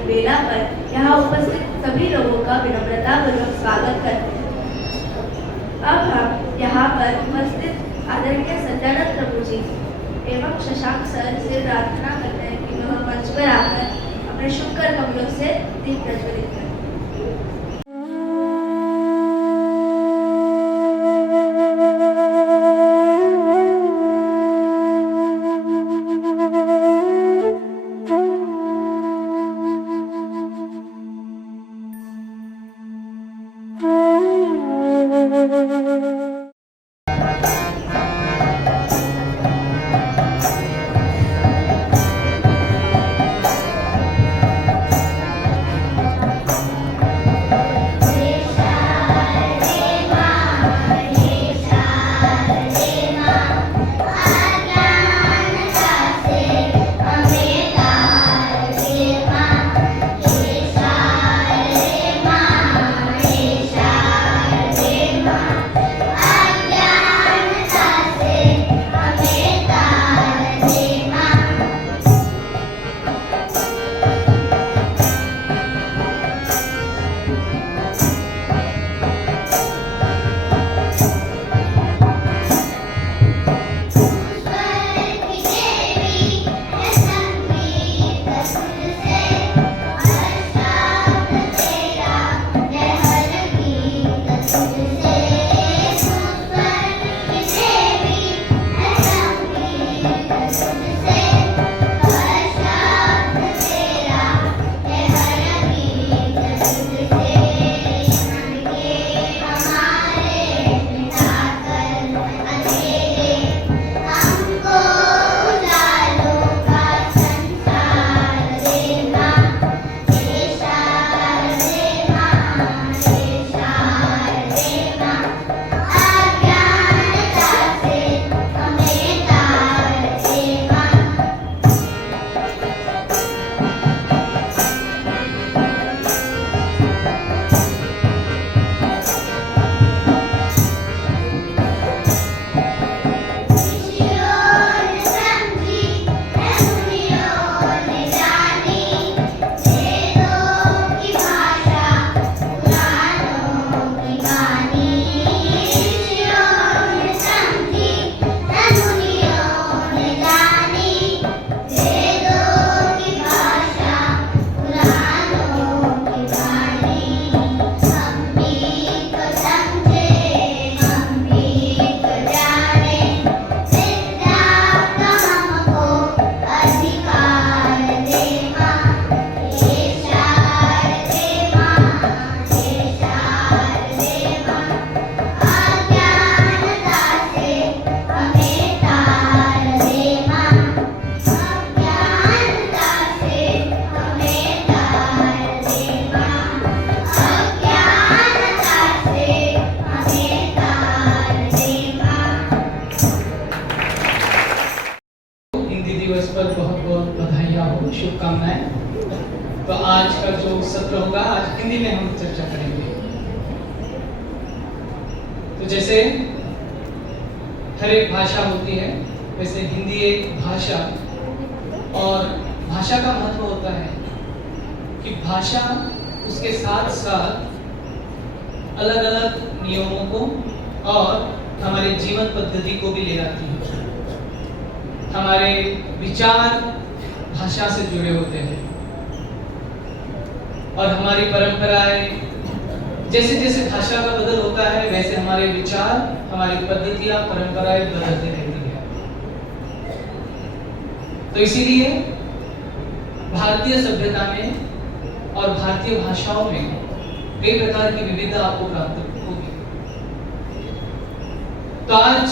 इस बेला पर यहाँ उपस्थित सभी लोगों का विनम्रतापूर्वक स्वागत करते हैं। अब हम यहाँ पर उपस्थित आदरणीय संचालक प्रभु जी एवं शशांक सर से प्रार्थना करते हैं कि वह मंच पर आकर अपने शुभ कर कमलों से दीप प्रज्वलित करें। शुभकामनाएं। तो आज का जो सत्र होगा, आज हिंदी में हम चर्चा करेंगे। तो जैसे हर एक भाषा होती है, वैसे हिंदी एक भाषा, और भाषा का महत्व होता है कि भाषा उसके साथ साथ अलग अलग नियमों को और हमारे जीवन पद्धति को भी ले आती है। हमारे विचार भाषा से जुड़े होते हैं और हमारी परंपराएं, जैसे जैसे भाषा का बदल होता है वैसे हमारे विचार, हमारी पद्धतियां, परंपराएं बदलते रहती हैं। तो इसीलिए भारतीय सभ्यता में और भारतीय भाषाओं में कई प्रकार की विविधता आपको प्राप्त होगी। तो आज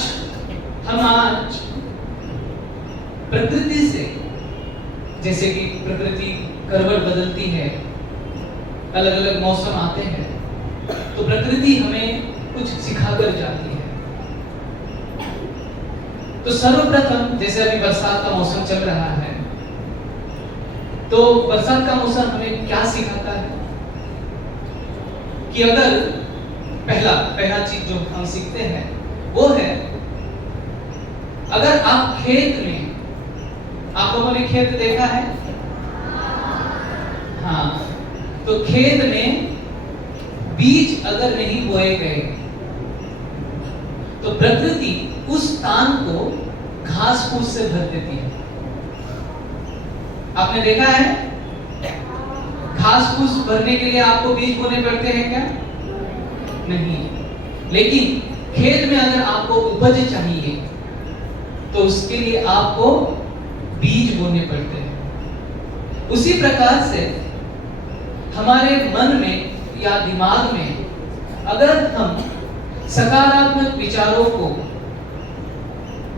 प्रकृति से, जैसे कि प्रकृति करवट बदलती है, अलग अलग मौसम आते हैं, तो प्रकृति हमें कुछ सिखाकर जाती है। तो सर्वप्रथम जैसे अभी बरसात का मौसम चल रहा है, तो बरसात का मौसम हमें क्या सिखाता है कि अगर पहला चीज जो हम सीखते हैं वो है, अगर आप खेत में, आप लोगों ने खेत देखा है? हाँ, तो खेत में बीज अगर नहीं बोए गए तो प्रकृति उस स्थान को घास फूस से भर देती है। आपने देखा है घास फूस भरने के लिए आपको बीज बोने पड़ते हैं क्या? नहीं। लेकिन खेत में अगर आपको उपज चाहिए तो उसके लिए आपको बीज बोने पड़ते हैं। उसी प्रकार से हमारे मन में या दिमाग में अगर हम सकारात्मक विचारों को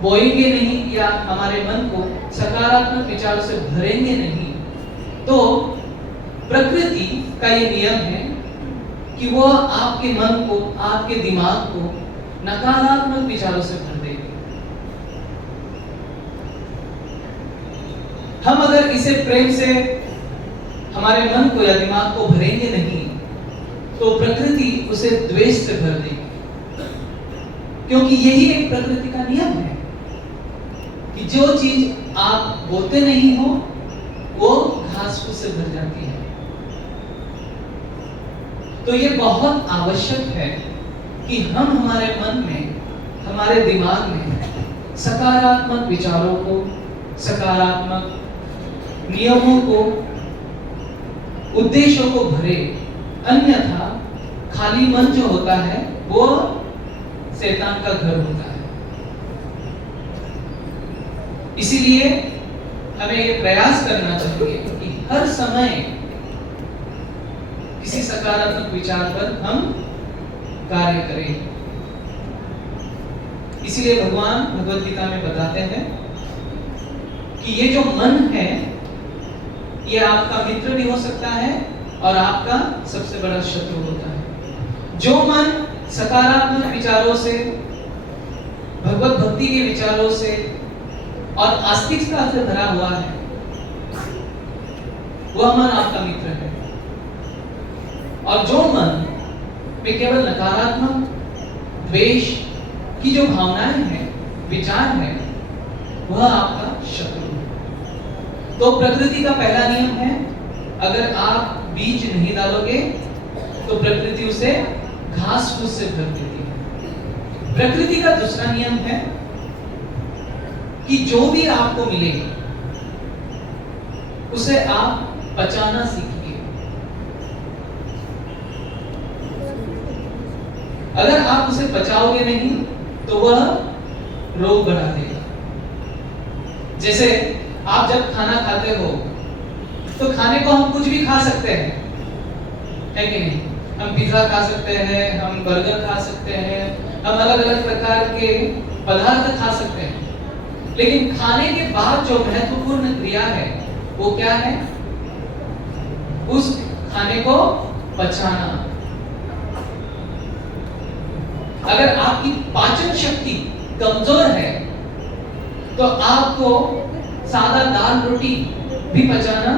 बोएंगे नहीं या हमारे मन को सकारात्मक विचारों से भरेंगे नहीं तो प्रकृति का ये नियम है कि वो आपके मन को, आपके दिमाग को नकारात्मक विचारों से भर देगी। हम अगर इसे प्रेम से हमारे मन को या दिमाग को भरेंगे नहीं तो प्रकृति उसे द्वेष से भर देगी, क्योंकि यही एक प्रकृति का नियम है कि जो चीज आप बोते नहीं हो वो घास फूस से भर जाती है। तो ये बहुत आवश्यक है कि हम हमारे मन में, हमारे दिमाग में सकारात्मक विचारों को, सकारात्मक नियमों को, उद्देश्यों को भरे, अन्यथा खाली मन जो होता है वो शैतान का घर होता है। इसीलिए हमें ये प्रयास करना चाहिए कि हर समय किसी सकारात्मक विचार पर हम कार्य करें। इसीलिए भगवान भगवत गीता में बताते हैं कि ये जो मन है ये आपका मित्र भी हो सकता है और आपका सबसे बड़ा शत्रु होता है। जो मन सकारात्मक विचारों से, भगवत भक्ति के विचारों से और आस्तिकता से भरा हुआ है वह मन आपका मित्र है। और जो मन में केवल नकारात्मक, द्वेष की जो भावनाएं हैं, विचार है, वह आपका शत्रु है। तो प्रकृति का पहला नियम है, अगर आप बीज नहीं डालोगे तो प्रकृति उसे घास फूस से भर देती है। प्रकृति का दूसरा नियम है कि जो भी आपको मिले उसे आप पचाना सीखिए। अगर आप उसे पचाओगे नहीं तो वह रोग बढ़ा देगा। जैसे आप जब खाना खाते हो तो खाने को हम कुछ भी खा सकते हैं, है कि नहीं? हम पिज्जा खा सकते हैं, हम बर्गर खा सकते हैं, हम अलग अलग प्रकार के पदार्थ खा सकते हैं। लेकिन खाने के बाद जो महत्वपूर्ण क्रिया है वो क्या है? उस खाने को पचाना। अगर आपकी पाचन शक्ति कमजोर है तो आपको सादा दाल रोटी भी पचाना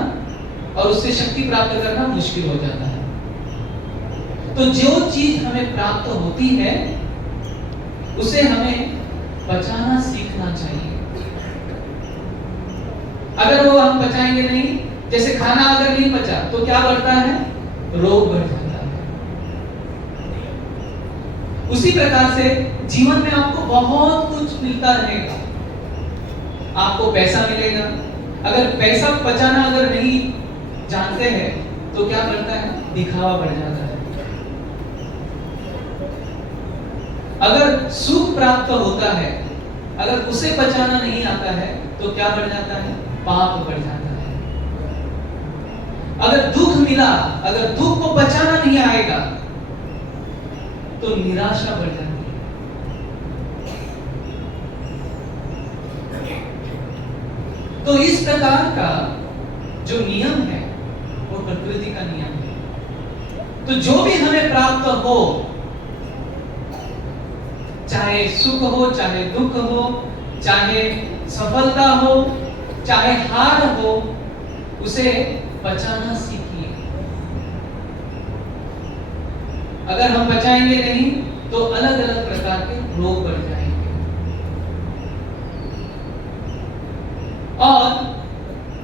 और उससे शक्ति प्राप्त करना मुश्किल हो जाता है। तो जो चीज हमें प्राप्त होती है उसे हमें पचाना सीखना चाहिए। अगर वो हम पचाएंगे नहीं, जैसे खाना अगर नहीं पचा तो क्या बढ़ता है? रोग बढ़ जाता है। उसी प्रकार से जीवन में आपको बहुत कुछ मिलता रहेगा। आपको पैसा मिलेगा, अगर पैसा पचाना अगर नहीं जानते हैं तो क्या बढ़ता है? दिखावा बढ़ जाता है। अगर सुख प्राप्त होता है, अगर उसे पचाना नहीं आता है तो क्या बढ़ जाता है? पाप बढ़ जाता है। अगर दुख मिला, अगर दुख को पचाना नहीं आएगा तो निराशा बढ़ जाती है। तो इस प्रकार का जो नियम है वो प्रकृति का नियम है। तो जो भी हमें प्राप्त हो, चाहे सुख हो, चाहे दुख हो, चाहे सफलता हो, चाहे हार हो, उसे पचाना सीखिए। अगर हम बचाएंगे नहीं तो अलग अलग प्रकार के रोग बढ़ जाएंगे। और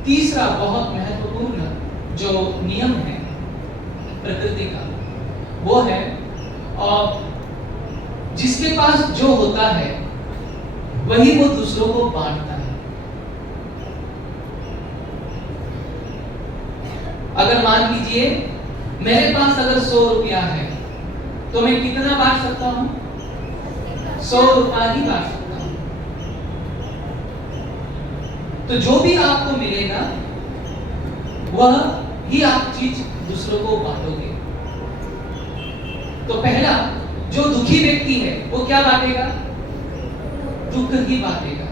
तीसरा बहुत महत्वपूर्ण जो नियम है प्रकृति का वो है, और जिसके पास जो होता है वही वो दूसरों को बांटता है। अगर मान लीजिए मेरे पास अगर 100 रुपया है तो मैं कितना बांट सकता हूं? 100 रुपया ही बांट सकता हूं। तो जो भी आपको मिलेगा वह ही आप चीज दूसरों को बांटोगे। तो पहला, जो दुखी व्यक्ति है वो क्या बांटेगा? दुख ही बांटेगा।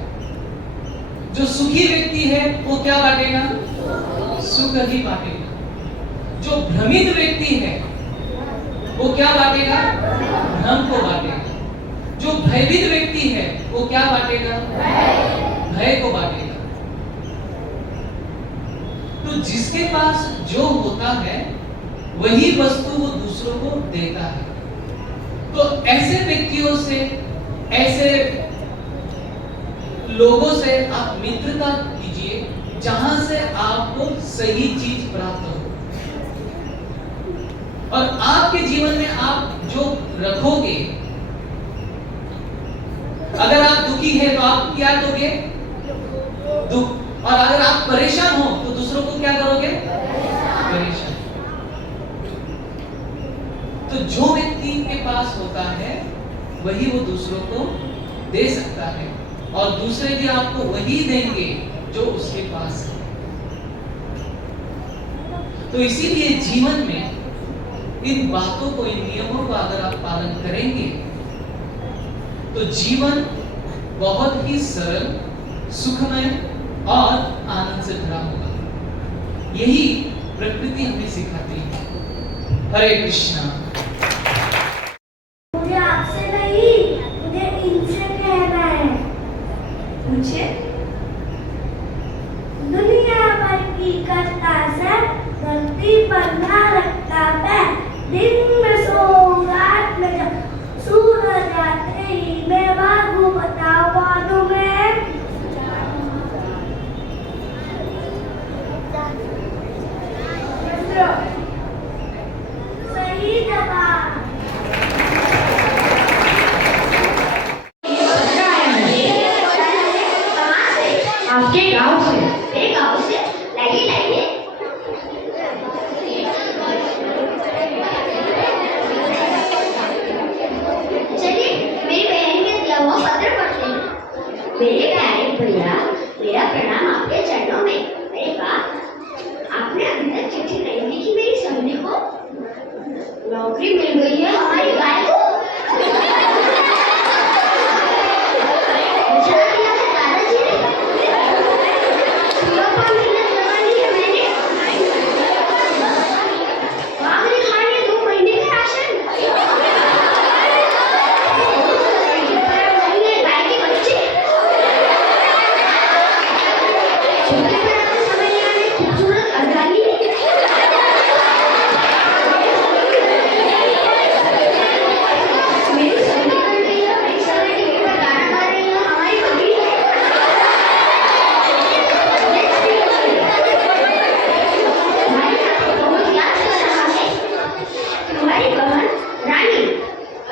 जो सुखी व्यक्ति है वो क्या बांटेगा? सुख ही बांटेगा। जो भ्रमित व्यक्ति है वो क्या बांटेगा? भ्रम को बांटेगा। जो भयभीत व्यक्ति है वो क्या बांटेगा? भय को बांटेगा। तो जिसके पास जो होता है वही वस्तु वो दूसरों को देता है। तो ऐसे व्यक्तियों से, ऐसे लोगों से आप मित्रता कीजिए जहां से आपको सही चीज प्राप्त हो। और आपके जीवन में आप जो रखोगे, अगर आप दुखी है तो आप क्या दोगे? दुख। और अगर आप परेशान हो तो दूसरों को क्या करोगे? परेशान। तो जो व्यक्ति के पास होता है वही वो दूसरों को दे सकता है, और दूसरे भी आपको वही देंगे जो उसके पास है। तो इसीलिए जीवन में इन बातों को, इन नियमों का अगर आप पालन करेंगे तो जीवन बहुत ही सरल, सुखमय और आनंद से भरा होगा। यही प्रकृति हमें सिखाती है। हरे कृष्णा। मुझे आपसे नहीं, मुझे इनसे कहना है। मुझे दुनिया भर की करता से धरती पर ना रखता है, दिन में सो रात में जब सूरज आते ही मैं भागू, बताओ वादों में। सही जवाब। आपके गांव से। मेरे गाँव से? लाइए लाइए। चलिए मेरी बहन के दिया हुआ पत्र पढ़ते हैं। मेरे प्यारे भैया, मेरा प्रणाम आपके चरणों में। अरे वाह, आपने अभी तक चिट्ठी नहीं लिखी मेरी सहेली को। नौकरी मिल गई है हमारी गाय को। बुझा दिया है दादाजी ने। सुबह पर मेहनत लगा ली है मैंने। बाबरी खा लिए 2 महीने का राशन। गाय के बच्चे छुट्टी पर आते समय यहाँ खूबसूरत हरियाली। मेरी सहेली बन गई है, मेरी सहेली टीवी पर गाना गा रही है, हमारी बकरी है। भाई आपको बहुत याद कर रहा है। तुम्हारी बहन रानी।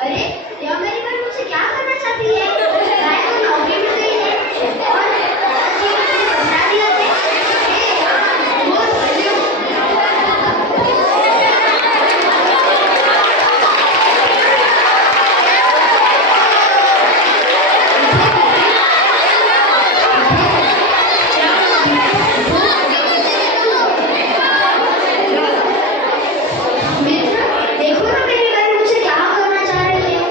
अरे यह मेरी बहन मुझसे क्या करना चाहती है? गाय को नौकरी मिल गई है और दादाजी ने मुझे बता दिया है। बहुत बढ़िया। मित्र, देखो ना मेरी बहन मुझसे क्या करना चाह रही है।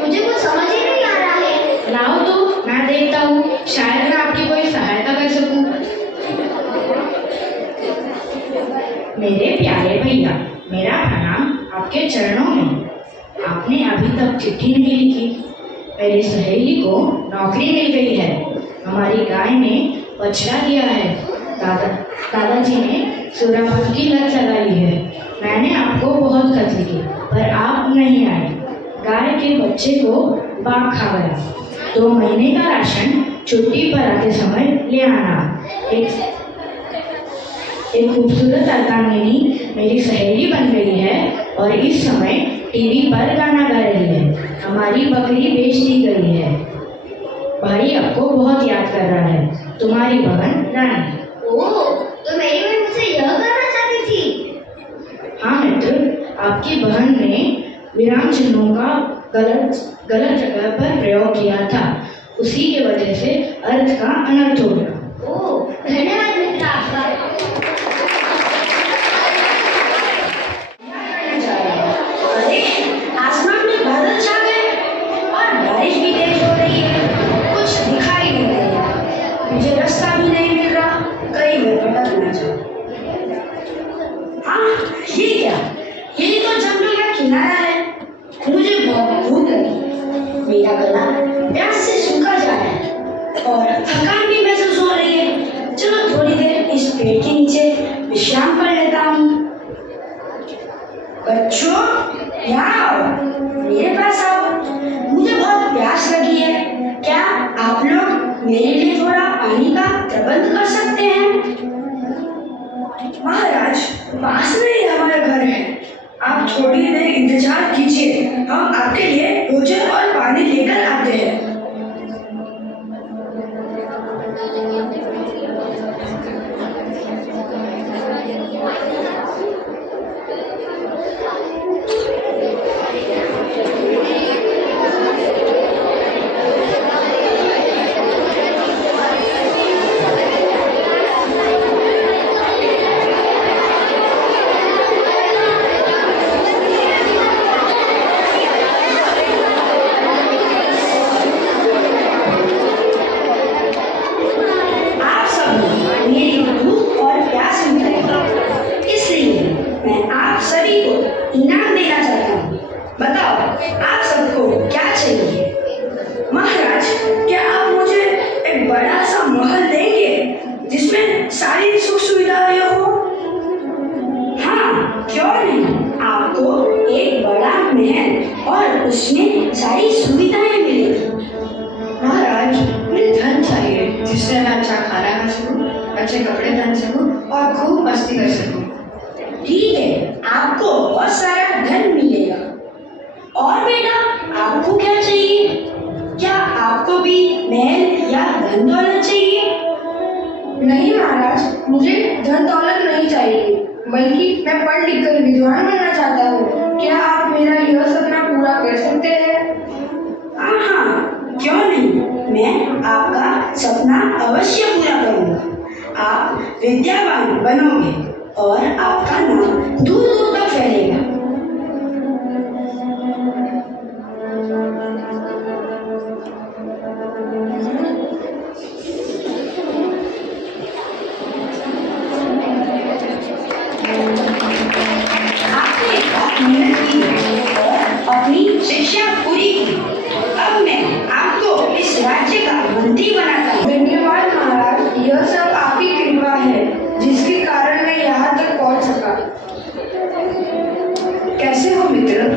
मुझे कुछ समझ ही नहीं आ रहा है। लाओ तो मैं देखता हूँ, शायद मैं आपकी कोई सहायता कर सकूं। मेरे प्यारे भैया, मेरा प्रणाम आपके चरणों में। आपने अभी तक चिट्ठी नहीं लिखी। मेरी सहेली को नौकरी मिल गई है, हमारी गाय ने बछड़ा दिया है, दादाजी ने सूराफल की लत लगाई है। मैंने आपको बहुत खत लिखे पर आप नहीं आए। गाय के बच्चे को बाघ खा गया। 2 महीने का राशन छुट्टी पर आते समय ले आना। एक खूबसूरत अर्धांगिनी मेरी सहेली बन गई है और इस समय टीवी पर गाना गा रही है। हमारी बकरी बेच दी गई है। भाई आपको बहुत याद कर रहा है। तुम्हारी बहन रानी। ओह, तो मेरी बहन मुझसे यह करना चाहती थी। हाँ मित्र, आपकी बहन ने विराम चिन्हों का गलत जगह पर प्रयोग किया था। उसी की वजह से अर्थ का अनर्थ हो गया। ओह, धन्यवाद मित्र आपका। अरे, आसमान में बादल छा गए और बारिश भी तेज हो रही है। कुछ दिखाई नहीं दे रहा। मुझे रास्ता भी नहीं मिल रहा। कहीं मैं भटक ना जाऊं। हाँ, ये क्या? ये तो जंगल का किनारा है। मुझे बहुत भूख लगी। मेरा गला प्यास से सूखा जा रहा है और थकान भी महसूस हो रही है। चलो थोड़ी देर इस पेड़ के नीचे विश्राम कर लेता हूँ। बच्चों, यहाँ आओ, मेरे पास आओ। मुझे बहुत प्यास लगी है। क्या आप लोग मेरे लिए थोड़ा पानी का प्रबंध कर सकते हैं? महाराज, पास में ही हमारा घर है। आप थोड़ी देर इंतजार कीजिए, हम आपके लिए भोजन और पानी लेकर आते हैं। उसमें सारी सुविधाएं मिलेगी। महाराज, मुझे धन चाहिए जिससे मैं अच्छा खाना खा सकूं, अच्छे कपड़े पहन सकूं और खूब मस्ती कर सकूं। ठीक है, आपको बहुत सारा धन मिलेगा। और बेटा, आपको क्या चाहिए? क्या आपको भी महल या धन दौलत चाहिए? नहीं महाराज, मुझे धन दौलत नहीं चाहिए, बल्कि मैं पढ़ लिख कर विद्वान बनना चाहता हूँ। क्या आप मेरा यह सपना पूरा कर सकते हैं? हाँ, क्यों नहीं, मैं आपका सपना अवश्य पूरा करूँगा। आप विद्यावान बनोगे और आपका नाम दूर दूर तक फैलेगा। अपनी शिक्षा पूरी की। अब मैं आपको इस राज्य का मंत्री बनाता हूँ। धन्यवाद महाराज, यह सब आपकी कृपा है जिसके कारण मैं यहाँ तक पहुँच सका। कैसे हो मित्र?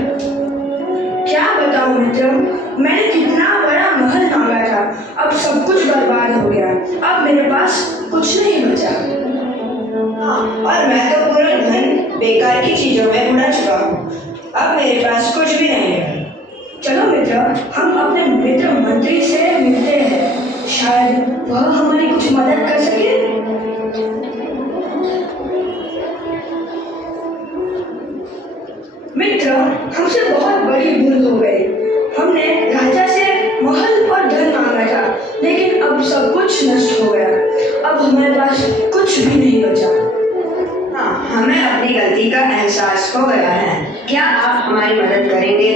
क्या बताऊँ मित्र, मैंने कितना बड़ा महल मांगा था, अब सब कुछ बर्बाद हो गया। अब मेरे पास कुछ नहीं बचा। हाँ, और मैं तो पूरा धन बेकार की चीजों में उड़ा चुका हूँ। अब मेरे पास कुछ भी नहीं है। चलो मित्र, हम अपने मित्र मंत्री से मिलते हैं, शायद वह हमारी कुछ मदद कर सके। मित्र, हमसे बहुत बड़ी भूल हो गई। हमने राजा से महल और धन मांगा था, लेकिन अब सब कुछ नष्ट हो गया। अब हमारे पास कुछ भी नहीं बचा। हाँ, हमें अपनी गलती का एहसास हो गया है। क्या आप हमारी मदद करेंगे?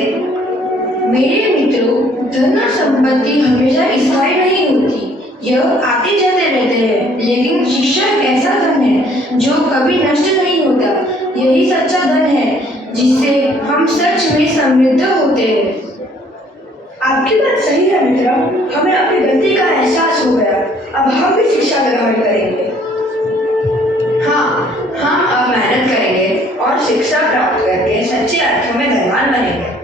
मेरे मित्रों, धन और संपत्ति हमेशा स्थायी नहीं होती, यह आते जाते रहते हैं। लेकिन शिक्षा एक ऐसा धन है जो कभी नष्ट नहीं होता। यही सच्चा धन है जिससे हम सच में समृद्ध होते हैं। आपकी बात सही है मित्र, हमें अपनी गलती का एहसास हो गया। अब हम भी शिक्षा ग्रहण करेंगे। हाँ, हम अब मेहनत करेंगे और शिक्षा प्राप्त करके सच्चे अर्थों में धनवान बनेंगे।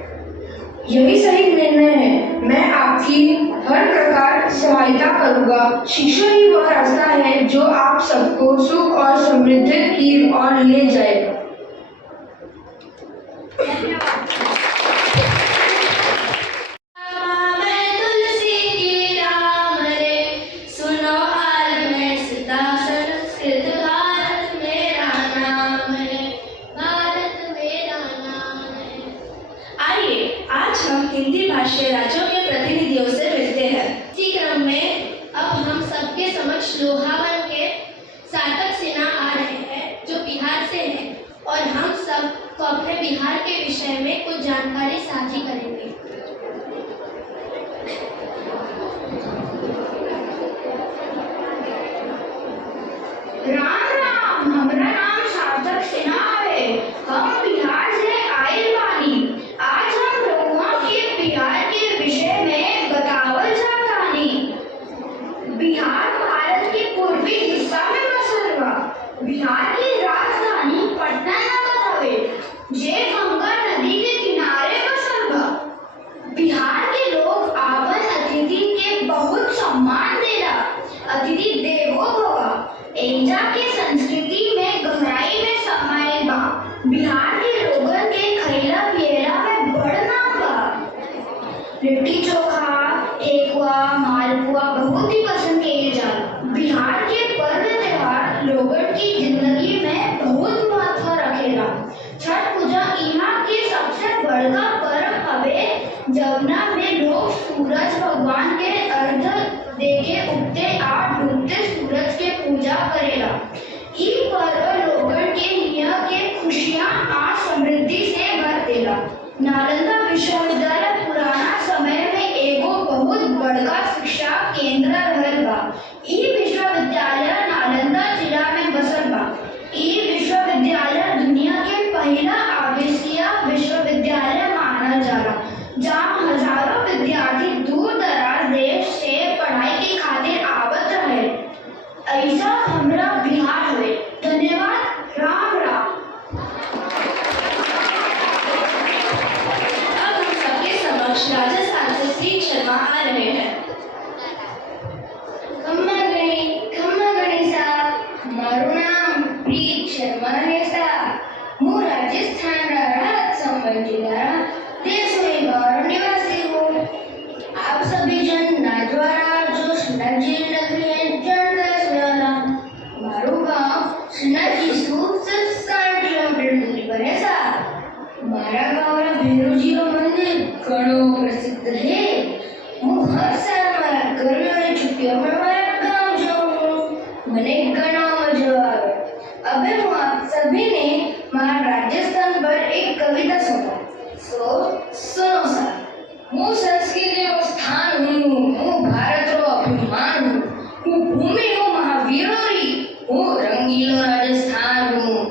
यही सही निर्णय है। मैं आपकी हर प्रकार सहायता करूंगा। शिक्षा ही वह रास्ता है जो आप सबको सुख और समृद्धि की ओर ले जाएगा। हिंदी भाषी राज्यों के प्रतिनिधियों से मिलते हैं। इसी क्रम में अब हम सबके समक्ष लोहावन के सार्थक सिन्हा आ रहे हैं जो बिहार से हैं और हम सब को अपने बिहार के विषय में कुछ जानकारी साझी करेंगे। राम राम, हमारा नाम सार्थक सिन्हा है। हम बिहार से आए बानी। आज हम लोगों के बिहार के विषय में बतावल चाहतानी। बिहार भारत के पूर्वी हिस्सा में बसल बा। बिहार की राजधानी पटना नगर हवे, जे गंगा नदी के किनारे बसल बा। बिहार के लोग आपन अतिथि के बहुत सम्मान देला। अतिथि देवो भव। एजा के संस्कृति में गहराई में समाये बा। बिहार के लोगन के खैला पियला में बड़ नाम बा। लिट्टी चोखा, ठेकुआ, मालपुआ बहुत ही पसंद किए जाला। बिहार के पर्व त्योहार लोगन की जिंदगी में बहुत महत्व रखेला। छठ पूजा यहाँ के सबसे बड़का पर्व हवे, जवना में लोग सूरज भगवान के अर्घ देके उगते और डूबते सूरज के पूजा करेला। ई पर्व लोगन के हिया के खुशियाँ और समृद्धि से भर देला। नालंदा विश्वविद्यालय पुराना समय में एगो बहुत बड़का शिक्षा केंद्र रहल बा। ई विश्वविद्यालय नालंदा जिला में बसल बा। ई विश्वविद्यालय दुनिया के पहला आवासीय विश्वविद्यालय मानल जाला, जहाँ हजारों विद्यार्थी दूर दराज देश से पढ़ाई के खातिर आवत रहे। ऐसा हमरा बिहार हवे। धन्यवाद। राम राम। अब हम सबके समक्ष राजस्थान से श्री शर्मा आ रहे हैं। खम्मा गणेशा, माરું નામ પ્રીત શર્મા હેસા। હું રાજસ્થાન राहत संबल जिला देसोई गाँव निवासी हूँ। आप सभी जन नाजवारा जो श्रीनाथजी नगरी है जानता है। मारू गाँव श्रीनाथजी से 60 किलोमीटर दूरी पर है सा। मारा गाँव भैरवजी रो मंदिर घणो प्रसिद्ध है। હું હર સાલ મારા ગરમીની છૂટીઓમાં મારા ગામ જાઉં છું। મને ઘણો મજો આવે। હવે હું આપ સભીને મારા રાજસ્થાન પર એક કવિતા સુનાવું। सुनो सर। હું સંસ્કૃતિનો સ્થાન હું ભારતનો અભિમાન હું ભૂમિ હું મહાવીરોરી હું રંગીલો રાજસ્થાન હું।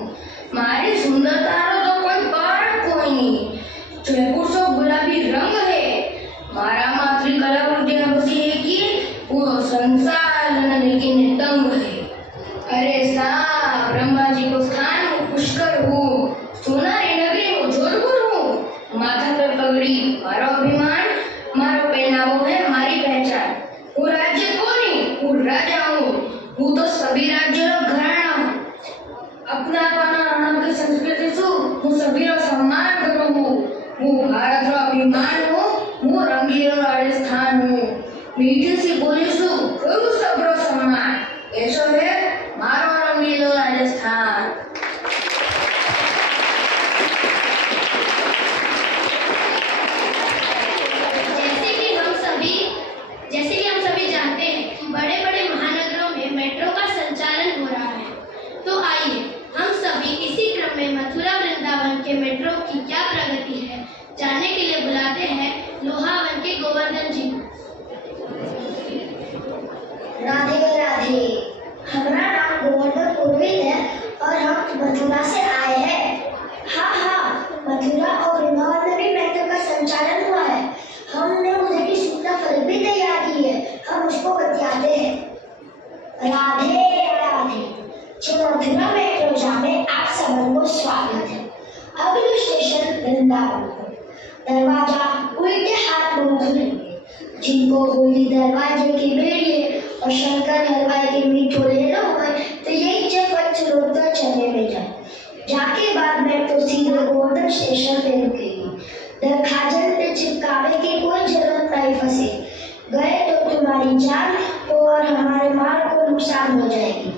મારી સુંદરતાનો તો કોઈ પાર કોઈ નહીં। જયપુર સો ગુલાबी रंग है। मारा मातृ कलाकृतियां बसी है कि पूरा संसार जननी की नितंग है। अरे सा ब्रह्मा जी को स्थान हूँ पुष्कर हूँ। सोनारी नगरी हूँ जोधपुर हूँ। माथा पर पगड़ी मारो अभिमान, मारो पहनावो है मारी पहचान। हूँ राज्य को नहीं हूँ राजा हूँ। हूँ तो सभी राज्यों का घराना हूँ। अपना रण की संस्कृति सु हूँ सभी रो सम्मान करूँ हूँ। हूँ भारत रो अभिमान हूँ। हूँ रंगीलो राजस्थान हूँ। मीठी सी बोली सु करूँ सबरो सम्मान। ऐसो है मारो रंगीलो राजस्थान। जैसे कि हम सभी जानते हैं कि बड़े बड़े महानगरों में मेट्रो का संचालन हो रहा है, तो आइए हम सभी इसी क्रम में मथुरा वृंदावन के मेट्रो की क्या प्रगति है जानने के लिए बुलाते हैं लोहावन के गोवर्धन जी। राधे राधे। हमारा नाम गोवर्धन पुरोहित है और हम मथुरा से आए हैं। हाँ, मथुरा और वृंदावन में भी मेट्रो का संचालन हुआ है। हमने उधर की सूचना फलक भी तैयार की है, हम उसको बतलाते हैं। राधे राधे। मथुरा मेट्रो जाने आप सबको स्वागत है। अगला स्टेशन वृंदावन। दरवाजा उल्टे हाथ मुंह खुलेंगे। जिनको होली दरवाजे की बेड़िए और शंकर हलवाई के मीठो लेना हुए तो यही चफट चलोता चलने में जाए। जाके बाद में तो सीधे गोवर्धन स्टेशन पे रुकेगी। दरखाजन पे चिपकावे की कोई जरूरत नहीं फंसे। गए तो तुम्हारी जान और हमारे माल को नुकसान हो जाएगी।